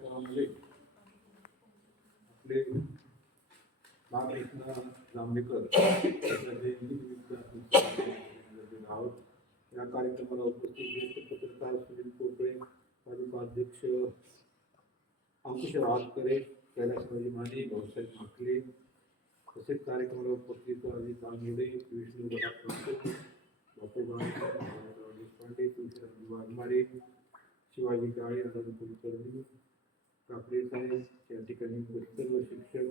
कार्यक्रमामध्ये आपले बाळकृष्ण जांभेकर यांच्या जयंतीनिमित्त आहोत. या कार्यक्रमाला उपस्थित ज्येष्ठ पत्रकार सुनील पोपळे, तालुका अध्यक्ष अंकुश राजकरे, कैलासराव माने, भाऊसाहेब माकले, तसेच कार्यक्रमाला उपस्थित अजित आंगडे, विष्णू डॉक्टर देशपांडे, तुळशीराम वाघमारे, शिवाजी काळे, आनंद कुलकर्णी, काकडे साहेब, या ठिकाणी सर्व शिक्षक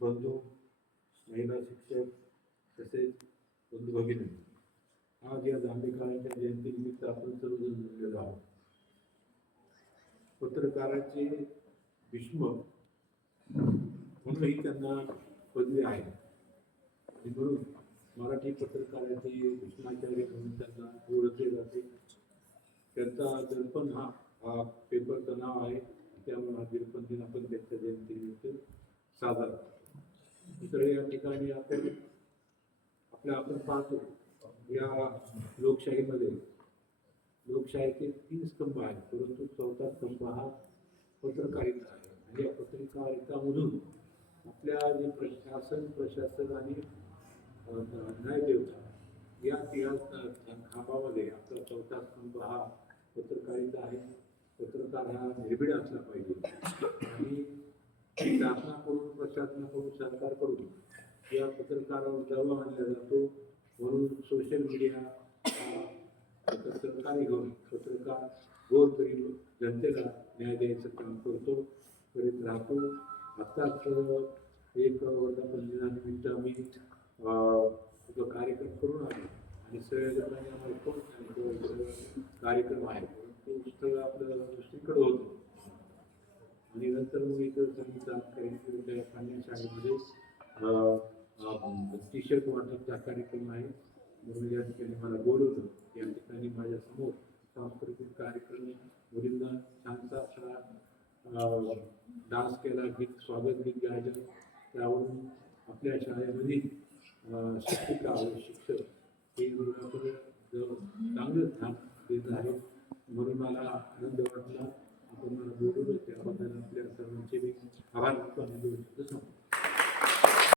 बंधू, महिला शिक्षक तसेच बंधू भगिनी, आज या जांभेकरांच्या जयंतीनिमित्त आपण सर्वजण जमलेलो आहोत. पत्रकाराचे भीष्म म्हणूनही त्यांना पदवी आहे आणि म्हणून मराठी पत्रकाराचे भीष्माचार्य म्हणून त्यांना ओळखले जाते. त्यांचा दर्पण हा पेपरचं नाव आहे, त्यामुळे हा दर्पण दिन आपण त्यांच्या जयंतीनिमित्त साजरा करतो. दुसरे या ठिकाणी आपण पाहतो, या लोकशाहीमध्ये लोकशाहीचे 3 स्तंभ आहेत, परंतु 4था स्तंभ हा पत्रकारिता आहे. आणि या पत्रकारितामधून आपल्या जे प्रशासन आणि न्यायदेवता या खांबामध्ये आपला 4था स्तंभ हा पत्रकारिता आहे. पत्रकार हा निर्भीड असला पाहिजे आणि शासनाकडून, प्रशासनाकडून, सरकारकडून या पत्रकारावर दबाव आणला जातो. म्हणून सोशल मीडिया सरकारी घेऊन पत्रकार गोरगरीब जनतेला न्याय द्यायचं काम करीत राहतो. आत्ताच एक वर्धापन दिनानिमित्त आम्ही कार्यक्रम करून आलो आणि सगळ्यांनी आम्हाला कार्यक्रम आहे, परंतु स्थळ आपलं दुसरीकडे होतं आणि नंतर मग इथं संगीत कन्या शाळेमध्ये टी-शर्ट वाटपचा कार्यक्रम आहे, म्हणून या ठिकाणी मला बोलवलं. या ठिकाणी माझ्यासमोर सांस्कृतिक कार्यक्रम, मुलींना छानसा असा डान्स केला, गीत स्वागत गीत गायलं. त्यावरून आपल्या शाळेमधील शिक्षिका व शिक्षक हे चांगलं